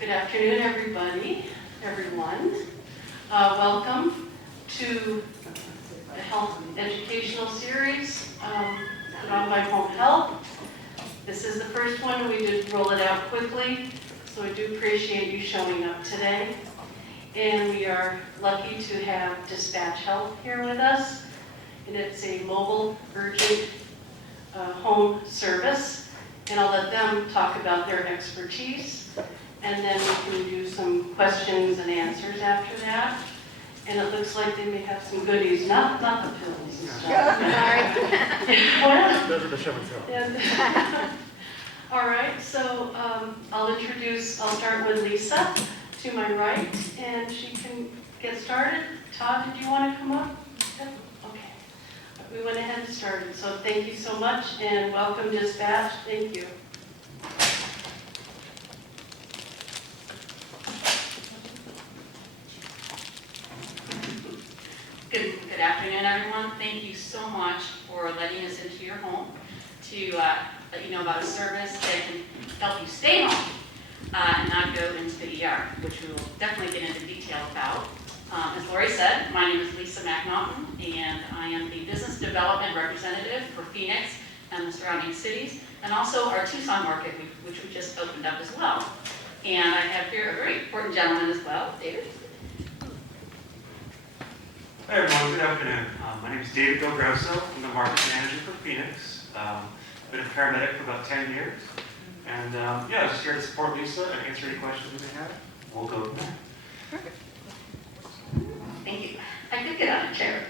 Good afternoon, everyone. Welcome to the Health Educational Series put on by Home Health. This is the first one. We did roll it out quickly, so I do appreciate you showing up today. And we are lucky to have Dispatch Health here with us. And it's a mobile urgent home service. And I'll let them talk about their expertise. And then we can do some questions and answers after that. And it looks like they may have some goodies, not the pills and stuff. Those are the show and tell. All right, so I'll start with Lisa to my right, and she can get started. Todd, did you want to come up? Okay. We went ahead and started, so thank you so much, and welcome Dispatch. Thank you. Good afternoon, everyone. Thank you so much for letting us into your home to let you know about a service that can help you stay home and not go into the ER, which we will definitely get into detail about. As Lori said, my name is Lisa McNaughton, and I am the Business Development Representative for Phoenix and the surrounding cities, and also our Tucson market, which we just opened up as well. And I have here a very important gentleman as well, David. Hey everyone, good afternoon. My name is David Del Grosso. I'm the market manager for Phoenix. Been a paramedic for about 10 years. And yeah, I was just here to support Lisa and answer any questions you may have. We'll go from there. Perfect. Thank you. I could get on a chair.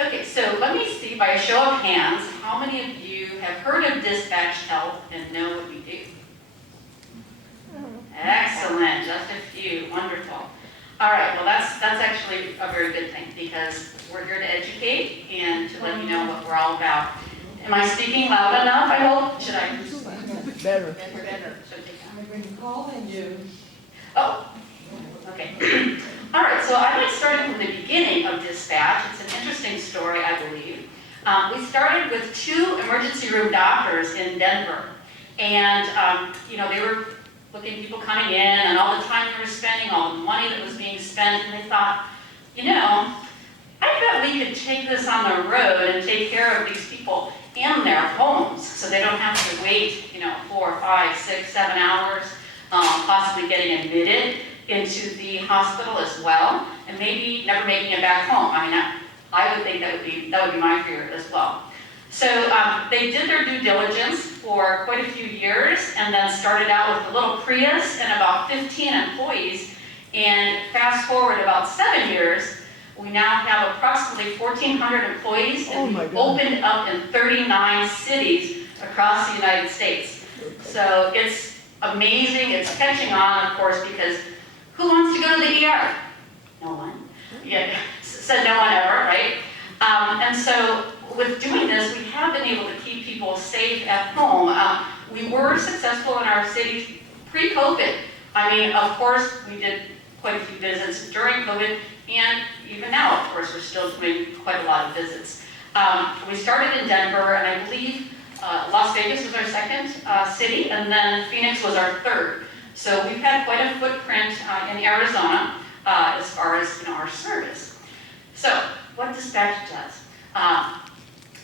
Okay, so let me see by a show of hands, how many of you have heard of Dispatch Health and know what we do? Excellent, just a few, wonderful. All right, well that's actually a very good thing because we're here to educate and to let you know what we're all about. Am I speaking loud enough, I hope? Should I? Better. Better. Should I take that? I've been calling you. Oh, okay. All right, so I'd like to start from the beginning of Dispatch. It's an interesting story, I believe. We started with 2 emergency room doctors in Denver. And, they were looking at people coming in and all the time they were spending, all the money that was being spent, and they thought, I bet we could take this on the road and take care of these people in their homes so they don't have to wait, 4, 5, 6, 7 hours, possibly getting admitted into the hospital as well, and maybe never making it back home. I mean, I would think that would be my fear as well. So they did their due diligence for quite a few years and then started out with a little Prius and about 15 employees. And fast forward about 7 years, we now have approximately 1,400 employees and we've opened up in 39 cities across the United States. So it's amazing. It's catching on, of course, because who wants to go to the ER? No one. Yeah, said no one ever, right? And so with doing this, we have been able to keep people safe at home. We were successful in our cities pre-COVID. I mean, of course, we did quite a few visits during COVID, and even now, of course, we're still doing quite a lot of visits. We started in Denver, and I believe Las Vegas was our second city, and then Phoenix was our third. So we've had quite a footprint in Arizona as far as our service. So what Dispatch does.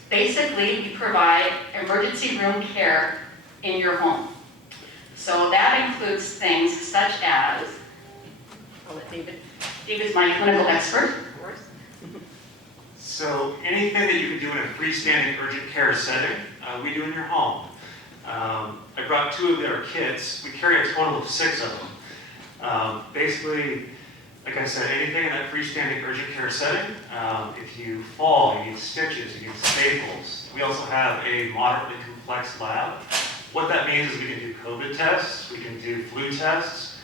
Basically, we provide emergency room care in your home. So that includes things such as, I'll let David's my clinical expert, of course. So anything that you can do in a freestanding urgent care setting, we do in your home. I brought 2 of their kits. We carry a total of 6 of them. Basically, like I said, anything in that freestanding urgent care setting, if you fall, you need stitches, you need staples. We also have a moderately complex lab. What that means is we can do COVID tests, we can do flu tests.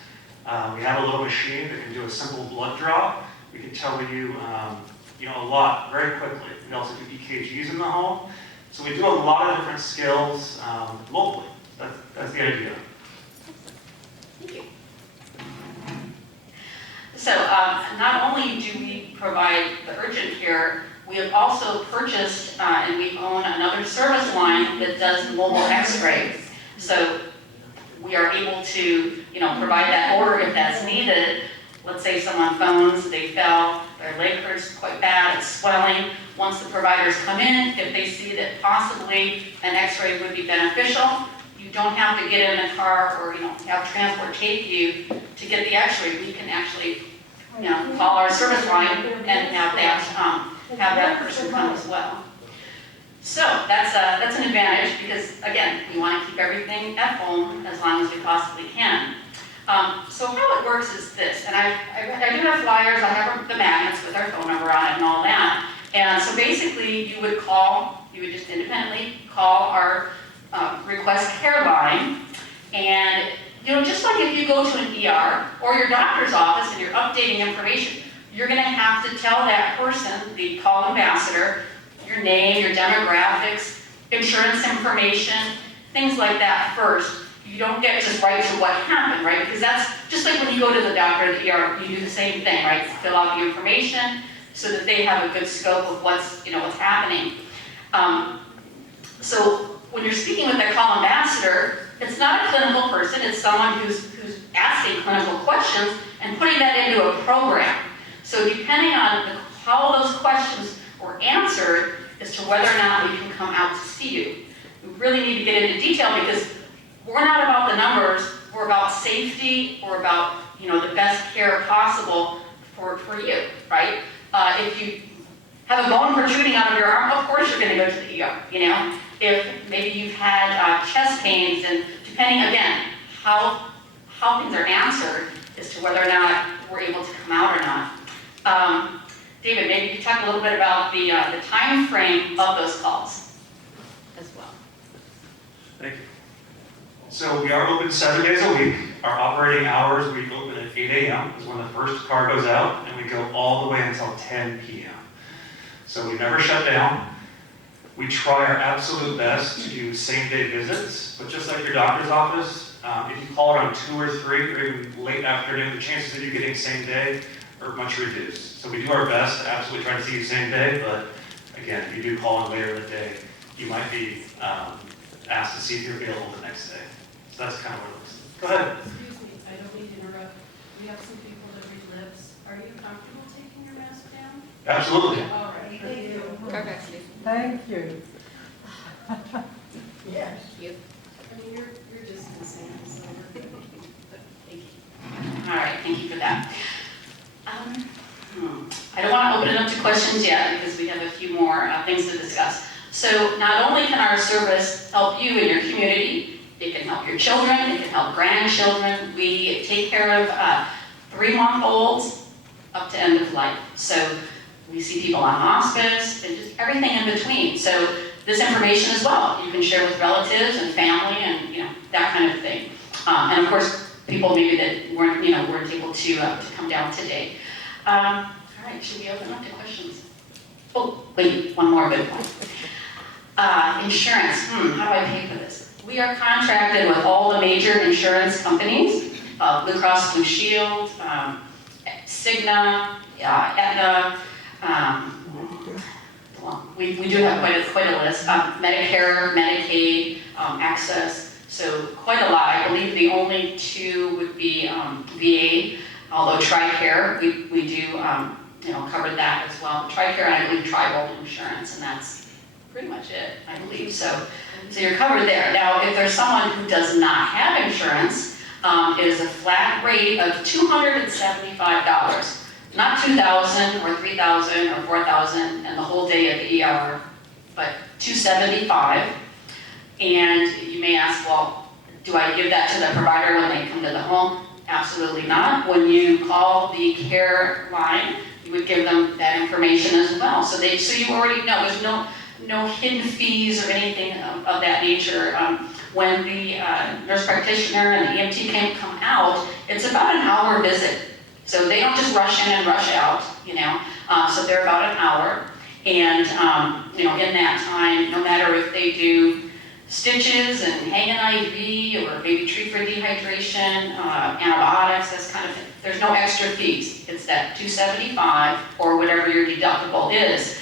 We have a little machine that can do a simple blood draw. We can tell you, a lot very quickly. We also do EKGs in the home. So we do a lot of different skills locally. That's the idea. Thank you. So not only do we provide the urgent care, we have also purchased and we own another service line that does mobile x-ray. So we are able to, provide that order if that's needed. Let's say someone phones, they fell, their leg hurts quite bad, it's swelling. Once the providers come in, if they see that possibly an x-ray would be beneficial, you don't have to get in the car or, have transport take you to get the x-ray. We can actually, call our service line and have that person come as well. So that's an advantage because, again, we want to keep everything at home as long as we possibly can. So how it works is this, and I do have flyers, I have the magnets with our phone number on it and all that. And so basically you would just independently call our request care line. And just like if you go to an ER or your doctor's office and you're updating information, you're gonna have to tell that person, the call ambassador, your name, your demographics, insurance information, things like that first. You don't get just right to what happened, right? Because that's just like when you go to the doctor or the ER, you do the same thing, right? Fill out the information so that they have a good scope of what's happening. So when you're speaking with that call ambassador, it's not a clinical person, it's someone who's asking clinical questions and putting that into a program. So depending on how those questions were answered as to whether or not we can come out to see you. We really need to get into detail because we're not about the numbers, we're about safety, we're about the best care possible for you, right? If you have a bone protruding out of your arm, of course you're going to go to the ER, If maybe you've had chest pains, and depending, again, how things are answered as to whether or not we're able to come out or not. David, maybe you could talk a little bit about the time frame of those calls as well. Thank you. So we are open 7 days a week. Our operating hours, we open at 8 a.m. is when the first car goes out, and we go all the way until 10 p.m. So we never shut down. We try our absolute best to do same-day visits, but just like your doctor's office, if you call around 2 or 3 or even late afternoon, the chances of you getting same day are much reduced. So we do our best to absolutely try to see you same day, but again, if you do call in later in the day, you might be asked to see if you're available the next day. So that's kind of what it looks like. Go ahead. Excuse me, I don't mean to interrupt. We have some people that read lips. Are you comfortable taking your mask down? Absolutely. All right, thank you. Thank you. Yes. I mean, you're just insane, so we're good. Thank you. All right, thank you for that. I don't want to open it up to questions yet because we have a few more things to discuss. So not only can our service help you in your community, it can help your children, it can help grandchildren. We take care of 3-month-olds up to end of life. So we see people on hospice and just everything in between. So this information as well, you can share with relatives and family and that kind of thing. And of course, people maybe that weren't able to come down today. All right, should we open up to questions? Oh, wait, one more good one. Insurance, how do I pay for this? We are contracted with all the major insurance companies, Blue Cross Blue Shield, Cigna, Aetna, we do have quite a list, Medicare, Medicaid, Access, so quite a lot. I believe the only 2 would be VA, although TRICARE, we do cover that as well. TRICARE and I believe tribal insurance, and that's pretty much it, I believe. So you're covered there. Now, if there's someone who does not have insurance, it is a flat rate of $275. Not $2,000 or $3,000 or $4,000 and the whole day at the ER, but $275. And you may ask, well, do I give that to the provider when they come to the home? Absolutely not. When you call the care line, you would give them that information as well. So you already know there's no hidden fees or anything of that nature. When the nurse practitioner and the EMT come out, it's about an hour visit. So they don't just rush in and rush out, so they're about an hour. And, in that time, no matter if they do stitches and hang an IV or maybe treat for dehydration, antibiotics, this kind of thing, there's no extra fees. It's that $275 or whatever your deductible is.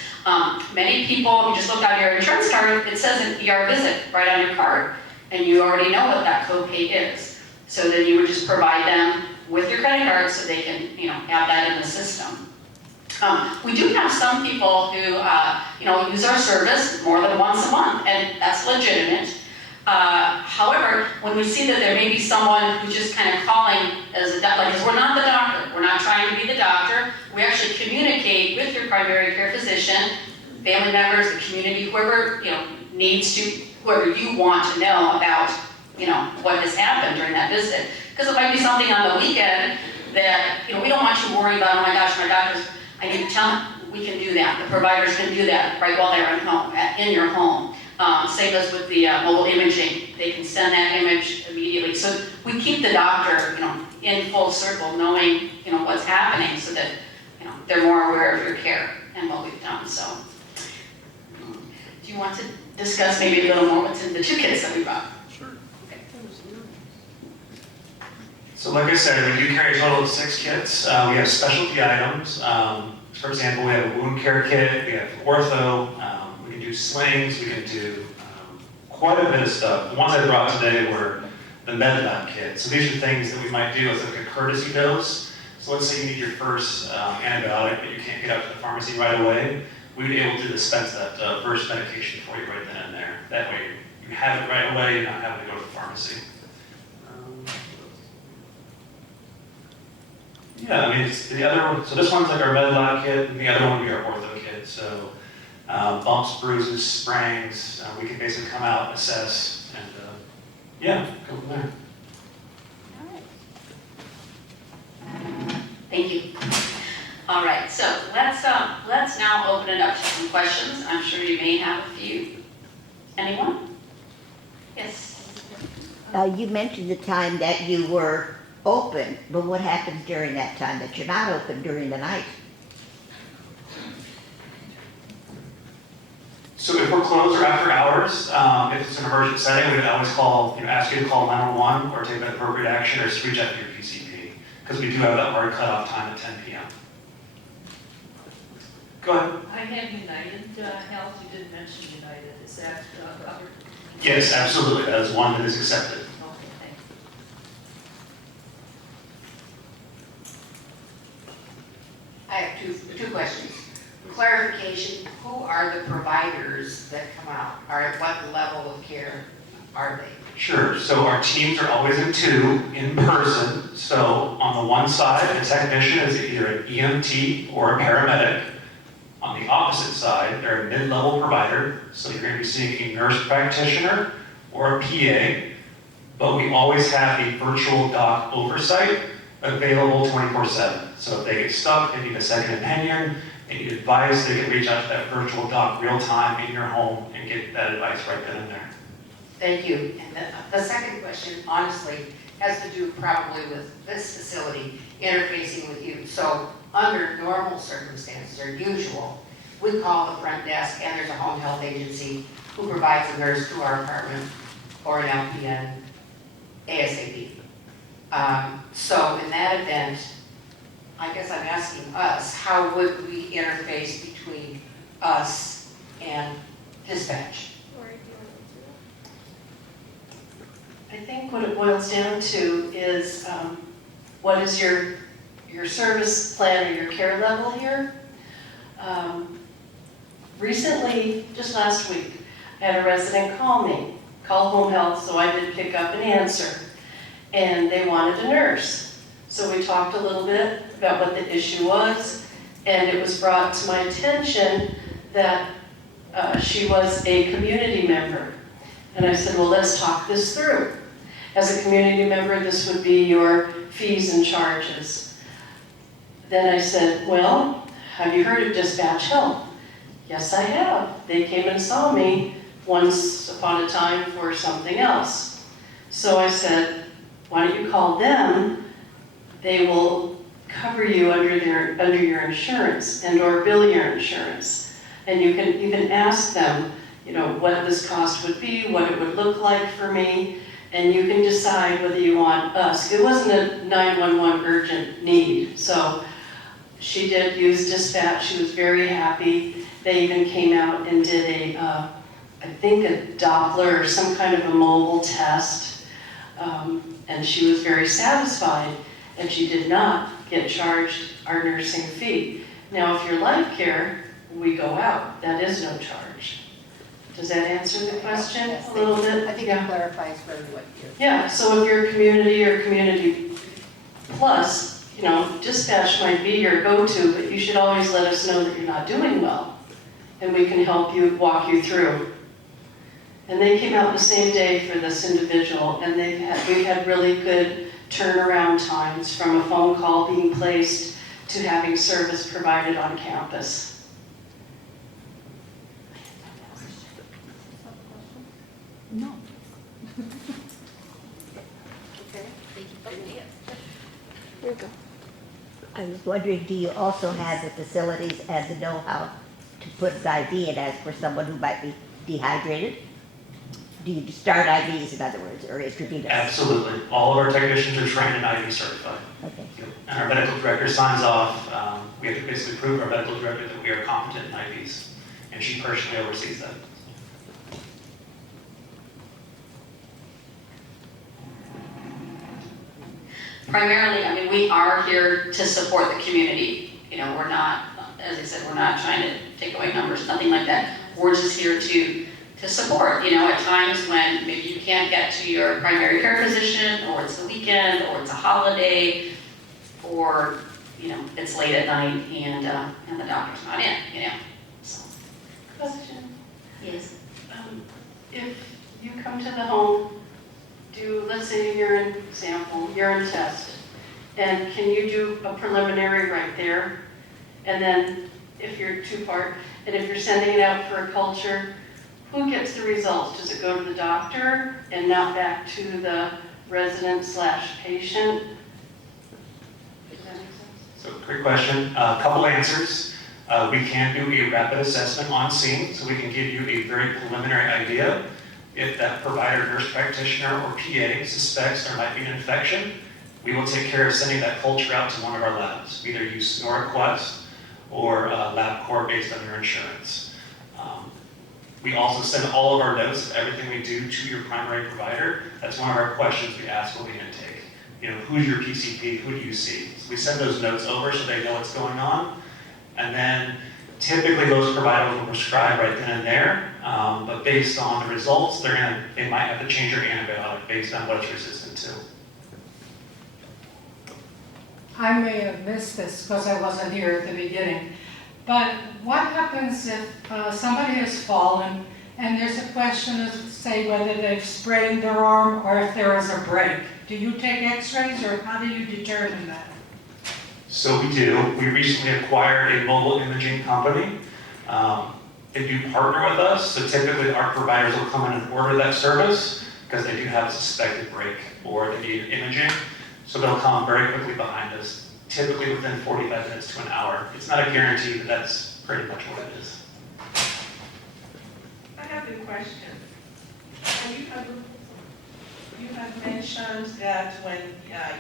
Many people, if you just look on your insurance card, it says an ER visit right on your card, and you already know what that copay is. So then you would just provide them with your credit card so they can, have that in the system. We do have some people who, use our service more than once a month, and that's legitimate. However, when we see that there may be someone who's just kind of calling as a doctor, because we're not the doctor, we're not trying to be the doctor, we actually communicate with your primary care physician, family members, the community, whoever, needs to, whoever you want to know about, what has happened during that visit. Because it might be something on the weekend that, we don't want you worrying about, oh my gosh, my doctor's, I need to tell them, we can do that. The providers can do that right while they're at home, in your home. Same as with the mobile imaging. They can send that image immediately. So we keep the doctor, in full circle, knowing, what's happening so that, they're more aware of your care and what we've done. So, do you want to discuss maybe a little more what's in the 2 kits that we brought? So like I said, we do carry a total of 6 kits. We have specialty items. For example, we have a wound care kit, we have ortho, we can do slings, we can do quite a bit of stuff. The ones I brought today were the MedLab kit. So these are things that we might do as like a courtesy dose. So let's say you need your first antibiotic, but you can't get out to the pharmacy right away. We would be able to dispense that first medication for you right then and there. That way you have it right away, you're not having to go to the pharmacy. Yeah, I mean, it's the other one, so this one's like our MedLab kit, and the other one would be our ortho kit. So bumps, bruises, sprains, we can basically come out, assess, and go from there. Thank you. All right, so let's now open it up to some questions. I'm sure you may have a few. Anyone? Yes. You mentioned the time that you were open, but what happens during that time that you're not open during the night? So if we're closed or after hours, if it's an emergent setting, we would always ask you to call 911 or take that appropriate action or just reach out to your PCP, because we do have that hard cutoff time at 10 p.m. Go ahead. I have United Health, you did mention United, is that covered? Yes, absolutely. That is one that is accepted. Okay, thanks. I have two questions. Clarification, who are the providers that come out? Or at what level of care are they? Sure. So our teams are always in 2 in person. So on the one side, a technician is either an EMT or a paramedic. On the opposite side, they're a mid-level provider. So you're going to be seeing a nurse practitioner or a PA. But we always have a virtual doc oversight available 24/7. So if they get stuck, they need a second opinion, they need advice, they can reach out to that virtual doc real time in your home and get that advice right then and there. Thank you. And the second question, honestly, has to do probably with this facility interfacing with you. So under normal circumstances or usual, we call the front desk and there's a home health agency who provides a nurse to our apartment or an LPN ASAP. So in that event, I guess I'm asking us, how would we interface between us and dispatch? I think what it boils down to is what is your service plan or your care level here? Recently, just last week, I had a resident call home health, so I did pick up and answer. And they wanted a nurse. So we talked a little bit about what the issue was, and it was brought to my attention that she was a community member. And I said, well, let's talk this through. As a community member, this would be your fees and charges. Then I said, well, have you heard of Dispatch Health? Yes, I have. They came and saw me once upon a time for something else. So I said, why don't you call them? They will cover you under your insurance and or bill your insurance. And you can even ask them, what this cost would be, what it would look like for me, and you can decide whether you want us. It wasn't a 911 urgent need, so she did use dispatch. She was very happy. They even came out and did I think a Doppler or some kind of a mobile test. and she was very satisfied, and she did not get charged our nursing fee. Now, if you're life care, we go out, that is no charge. Does that answer the question a little bit? I think Yeah. it clarifies really what you're. Yeah, so if you're community or community plus, you know, dispatch might be your go-to, but you should always let us know that you're not doing well. And we can help you, walk you through. And they came out the same day for this individual, and we had really good turnaround times from a phone call being placed to having service provided on campus. No. I was wondering, do you also have the facilities and the know-how to put an IV in as for someone who might be dehydrated? Do you start IVs, in other words, or intravenous? Absolutely. All of our technicians are trained and IV certified. Okay. And our medical director signs off. We have to basically prove to our medical director that we are competent in IVs. And she personally oversees that. Primarily, I mean, we are here to support the community. You know, we're not, as I said, we're not trying to take away numbers, nothing like that. We're just here to support, you know, at times when maybe you can't get to your primary care physician, or it's the weekend, or it's a holiday, or, you know, it's late at night and the doctor's not in, you know, so. Question. Yes. If you come to the home, do, let's say, urine sample, urine test, and can you do a preliminary right there? And then if you're two-part, and if you're sending it out for a culture, who gets the results? Does it go to the doctor and not back to the resident/patient? Does that make sense? So great question. A couple answers. We can do a rapid assessment on scene, so we can give you a very preliminary idea. If that provider, nurse practitioner, or PA suspects there might be an infection, we will take care of sending that culture out to one of our labs. Either use SnoraQuest or LabCorp based on your insurance. We also send all of our notes of everything we do to your primary provider. That's one of our questions we ask when we intake. You know, who's your PCP? Who do you see? So we send those notes over so they know what's going on. And then typically those providers will prescribe right then and there. But based on the results, they might have to change your antibiotic based on what it's resistant to. I may have missed this because I wasn't here at the beginning, but what happens if somebody has fallen and there's a question of, say, whether they've sprained their arm or if there is a break? Do you take x-rays or how do you determine that? So we do. We recently acquired a mobile imaging company. They do partner with us, so typically our providers will come in and order that service because they do have a suspected break or they need imaging. So they'll come very quickly behind us, typically within 45 minutes to an hour. It's not a guarantee, but that's pretty much what it is. I have a question. You have mentioned that when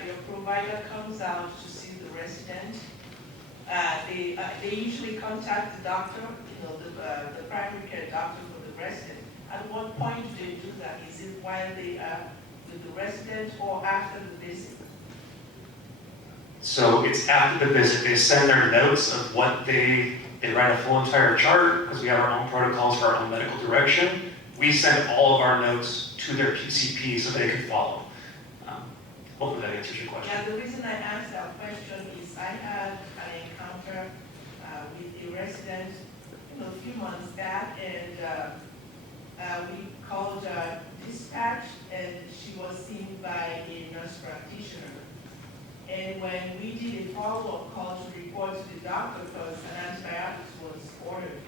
your provider comes out to see the resident, they usually contact the doctor, you know, the primary care doctor for the resident. At what point do they do that? Is it while they are with the resident or after the visit? So it's after the visit. They send their notes of what they write a full entire chart because we have our own protocols for our own medical direction. We send all of our notes to their PCP so they can follow. Hopefully that answers your question. Yeah, the reason I asked that question is I had an encounter with a resident, you know, a few months back, and we called dispatch, and she was seen by a nurse practitioner. And when we did a follow-up call to report to the doctor because an antibiotic was ordered,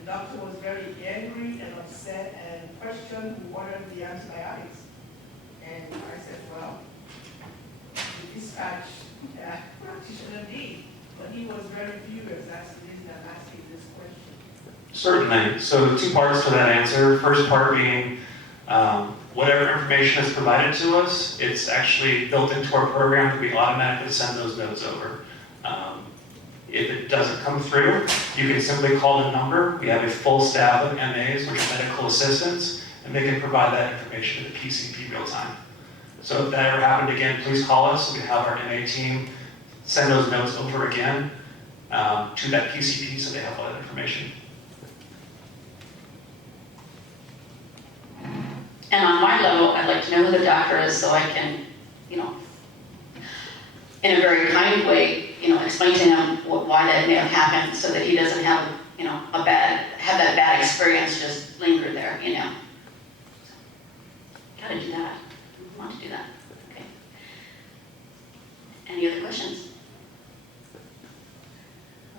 the doctor was very angry and upset and questioned who ordered the antibiotics. And I said, well, the dispatch practitioner did, but he was very furious. That's the reason I'm asking this question. Certainly. So 2 parts to that answer. First part being whatever information is provided to us, it's actually built into our program that we automatically send those notes over. If it doesn't come through, you can simply call the number. We have a full staff of MAs, which are medical assistants, and they can provide that information to the PCP real time. So if that ever happened again, please call us. We have our MA team send those notes over again to that PCP so they have all that information. And on my level, I'd like to know who the doctor is so I can, you know, in a very kind way, you know, explain to him why that may have happened so that he doesn't have, you know, have that bad experience just linger there, you know. Gotta do that. I want to do that. Okay. Any other questions?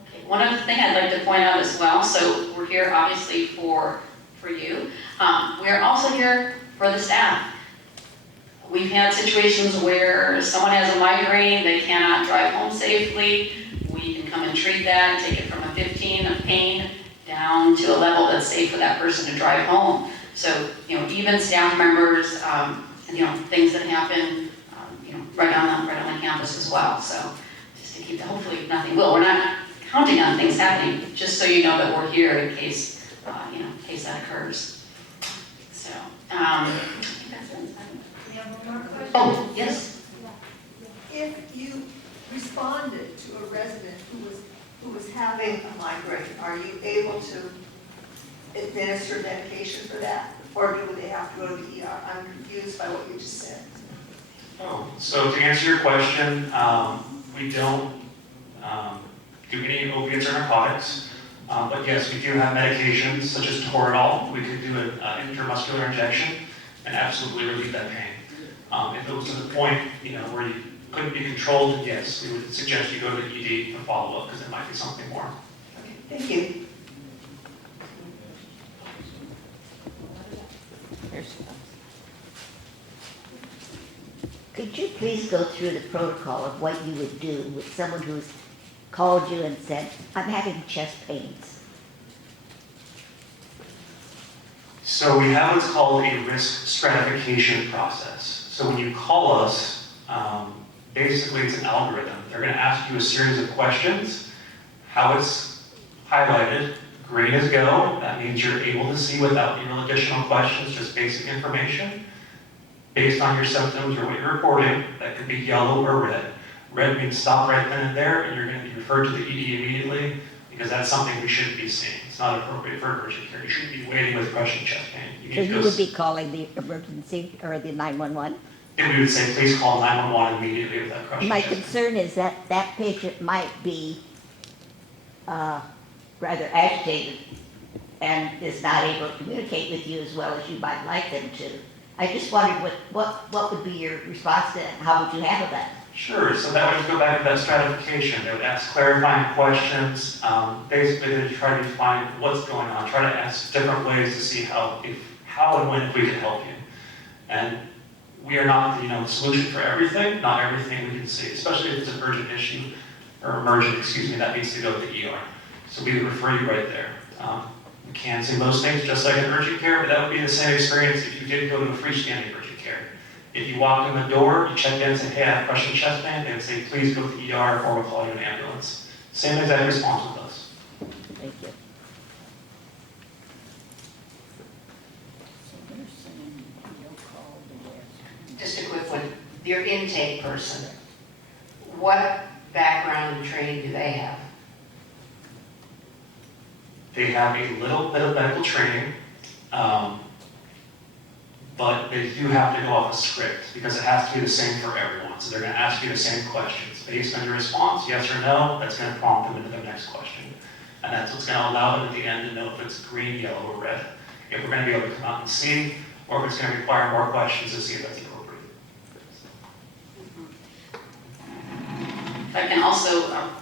Okay. One other thing I'd like to point out as well, so we're here obviously for you. We're also here for the staff. We've had situations where someone has a migraine, they cannot drive home safely. We can come and treat that and take it from a 15 of pain down to a level that's safe for that person to drive home. So, you know, even staff members, you know, things that happen, you know, right on the campus as well. So, just to keep that, hopefully nothing will. We're not counting on things happening, just so you know that we're here in case, you know, in case that occurs. So, I think that's it. We have one more question. Oh, yes. If you responded to a resident who was having a migraine, are you able to administer medication for that? Or do they have to go to the ER? I'm confused by what you just said. Oh, so to answer your question, we don't do any opiates or narcotics. But yes, we do have medications such as Toradol. We could do an intramuscular injection and absolutely relieve that pain. If it was to the point, you know, where you couldn't be controlled, then yes, we would suggest you go to the ED for follow-up because it might be something more. Okay, thank you. Could you please go through the protocol of what you would do with someone who's called you and said, I'm having chest pains? So we have what's called a risk stratification process. So when you call us, basically it's an algorithm. They're going to ask you a series of questions. How it's highlighted, green is go. That means you're able to see without any additional questions, just basic information. Based on your symptoms or what you're reporting, that could be yellow or red. Red means stop right then and there, and you're going to be referred to the ED immediately because that's something we shouldn't be seeing. It's not appropriate for urgent care. You shouldn't be waiting with crushing chest pain. So you would be calling the emergency or the 911? And we would say, please call 911 immediately with that crushing My chest pain. concern is that that patient might be rather agitated and is not able to communicate with you as well as you might like them to. I just wondered what would be your response to that, and how would you handle that? Sure, so that would go back to that stratification. They would ask clarifying questions. Basically, they try to find what's going on, try to ask different ways to see how and when we can help you. And we are not the solution for everything. Not everything we can see, especially if it's an urgent issue or emergent, that needs to go to the ER. So we would refer you right there. We can see most things just like in urgent care, but that would be the same experience if you did go to a freestanding urgent care. If you walked in the door, you checked in and said, hey, I have crushing chest pain, they would say, please go to the ER or we'll call you an ambulance. Same exact response with us. Thank you. Just a quick one. Your intake person, what background and training do they have? They have a little bit of medical training, but they do have to go off a script because it has to be the same for everyone. So they're going to ask you the same questions. Based on your response, yes or no, that's going to prompt them into their next question. And that's what's going to allow them at the end to know if it's green, yellow, or red. If we're going to be able to come out and see, or if it's going to require more questions to see if that's appropriate. If I can also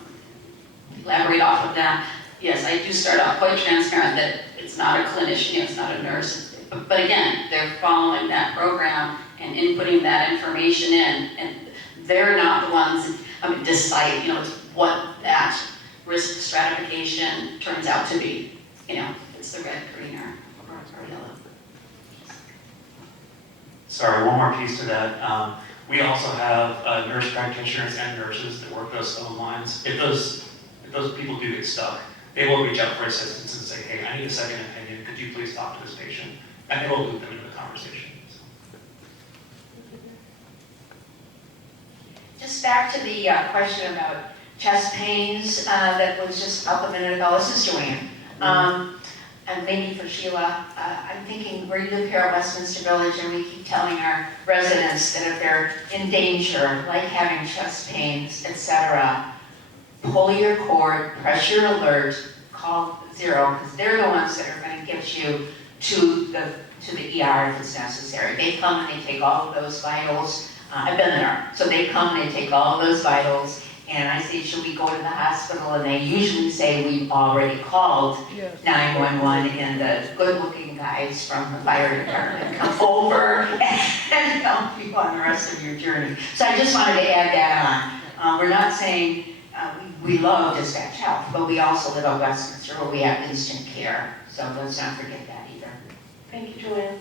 elaborate off of that, yes, I do start out quite transparent that it's not a clinician, it's not a nurse, but again, they're following that program and inputting that information in, and they're not the ones, decide, what that risk stratification turns out to be. It's the red, green, or yellow. Sorry, one more piece to that. We also have nurse practitioners and nurses that work those phone lines. If those people do get stuck, they will reach out for assistance and say, hey, I need a second opinion. Could you please talk to this patient? And they will loop them into the conversation. Just back to the question about chest pains that was just up a minute ago. This is Joanne. And maybe for Sheila, I'm thinking we live here at Westminster Village and we keep telling our residents that if they're in danger, like having chest pains, etc., pull your cord, press your alert, call 0, because they're the ones that are going to get you to the ER if it's necessary. They come and they take all of those vitals. I've been there. So they come and they take all of those vitals, and I say, should we go to the hospital? And they usually say, we've already called 911, and the good-looking guys from the fire department come over and help you on the rest of your journey. So I just wanted to add that on. We're not saying we love dispatch health, but we also live at Westminster where we have instant care. So let's not forget that either. Thank you, Joanne.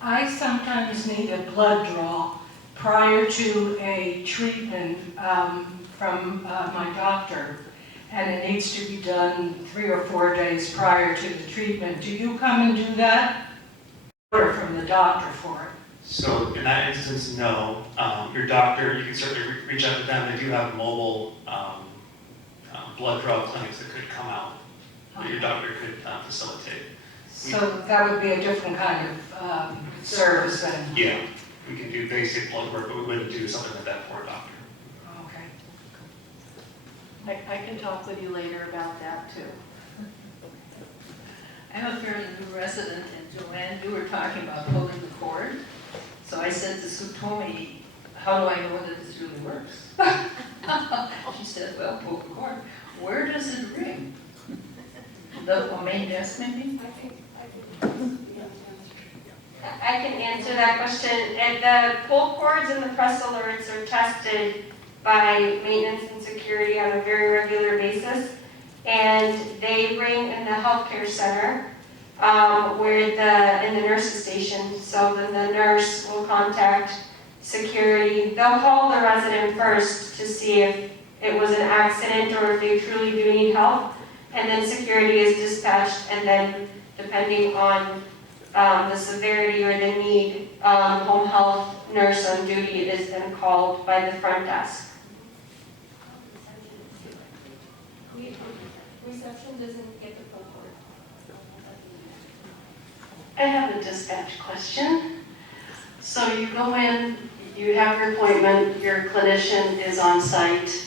I sometimes need a blood draw prior to a treatment from my doctor, and it needs to be done 3 or 4 days prior to the treatment. Do you come and do that? Or from the doctor for it? So in that instance, no. Your doctor, you can certainly reach out to them. They do have mobile blood draw clinics that could come out that your doctor could facilitate. So that would be a different kind of service then? Yeah, we can do basic blood work, but we wouldn't do something like that for a doctor. Okay. I can talk with you later about that too. I'm a fairly new resident, and Joanne, you were talking about pulling the cord. So I said to Sue Tomei, how do I know that this really works? She said, well, pull the cord. Where does it ring? The main desk maybe? I can answer that question. And the pull cords and the press alerts are tested by maintenance and security on a very regular basis. And they ring in the healthcare center in the nurse's station. So then the nurse will contact security. They'll call the resident first to see if it was an accident or if they truly do need help. And then security is dispatched, and then depending on the severity or the need, home health nurse on duty is then called by the front desk. Reception doesn't get the phone cord. I have a dispatch question. So you go in, you have your appointment, your clinician is on site.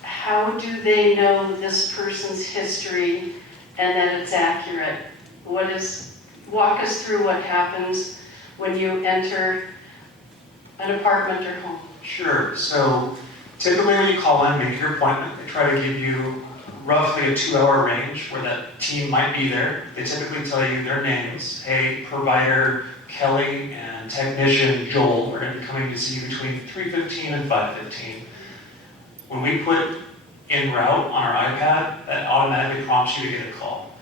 How do they know this person's history and that it's accurate? Walk us through what happens when you enter an apartment or home. Sure. So typically when you call in, make your appointment, they try to give you roughly a 2-hour range where that team might be there. They typically tell you their names. Hey, provider Kelly and technician Joel are going to be coming to see you between 3:15 and 5:15. When we put en route on our iPad, that automatically prompts you to get a call.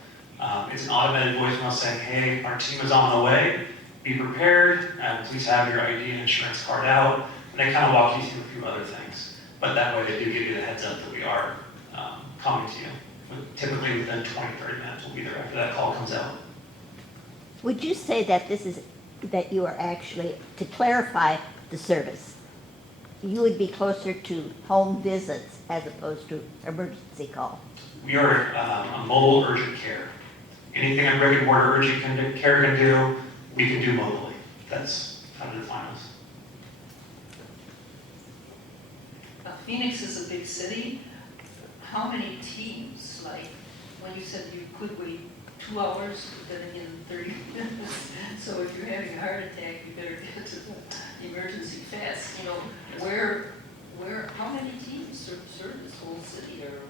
It's an automated voicemail saying, hey, our team is on the way, be prepared, please have your ID and insurance card out, and they kind of walk you through a few other things. But that way they do give you the heads up that we are coming to you. But typically within 20-30 minutes we'll be there after that call comes out. Would you say that that you are actually, to clarify the service, you would be closer to home visits as opposed to emergency call? We are a mobile urgent care. Anything a brick and mortar urgent care can do, we can do mobily. That's how to define us. Phoenix is a big city. How many teams, like when you said you could wait 2 hours, then in 30 minutes. So if you're having a heart attack, you better get to the emergency fast. You know, how many teams serve this whole city, or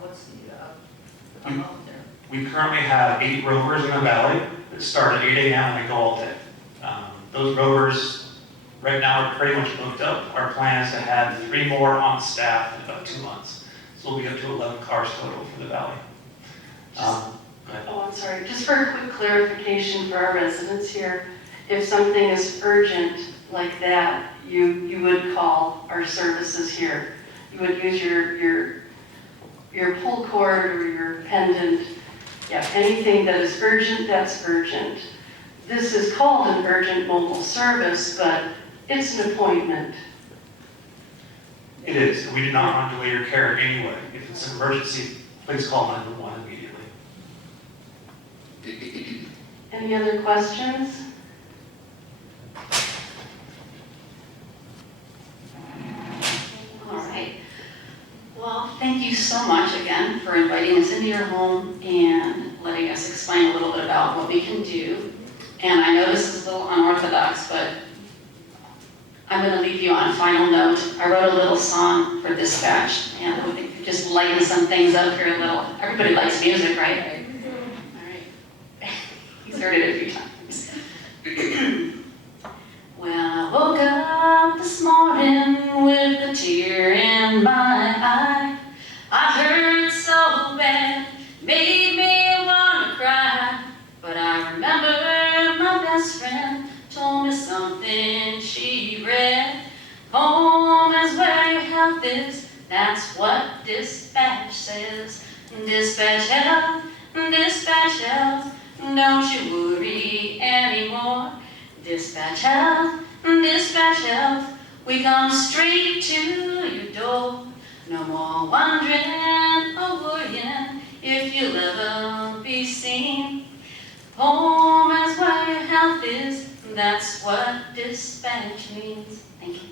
what's the amount there? We currently have 8 rovers in the valley that start at 8 a.m. and they go all day. Those rovers right now are pretty much booked up. Our plan is to have 3 more on staff in about 2 months. So we'll be up to 11 cars total for the valley. I'm sorry. Just for a quick clarification for our residents here, if something is urgent like that, you would call our services here. You would use your pull cord or your pendant Yeah, anything that is urgent, that's urgent. This is called an urgent mobile service, but it's an appointment. It is, and we do not want to delay your care in any way. If it's an emergency, please call 911 immediately. Any other questions? All right. Well, thank you so much again for inviting us into your home and letting us explain a little bit about what we can do. And I know this is a little unorthodox, but I'm going to leave you on a final note. I wrote a little song for dispatch, and I think just lighten some things up here a little. Everybody likes music, right? All right. He's heard it a few times. When I woke up this morning with a tear in my eye, I hurt so bad, made me want to cry. But I remember my best friend told me something she read. Home is where your health is, that's what dispatch says. Dispatch health, don't you worry anymore. Dispatch health, we come straight to your door. No more wondering or worrying if you'll ever be seen. Home is where your health is, that's what dispatch means. Thank you.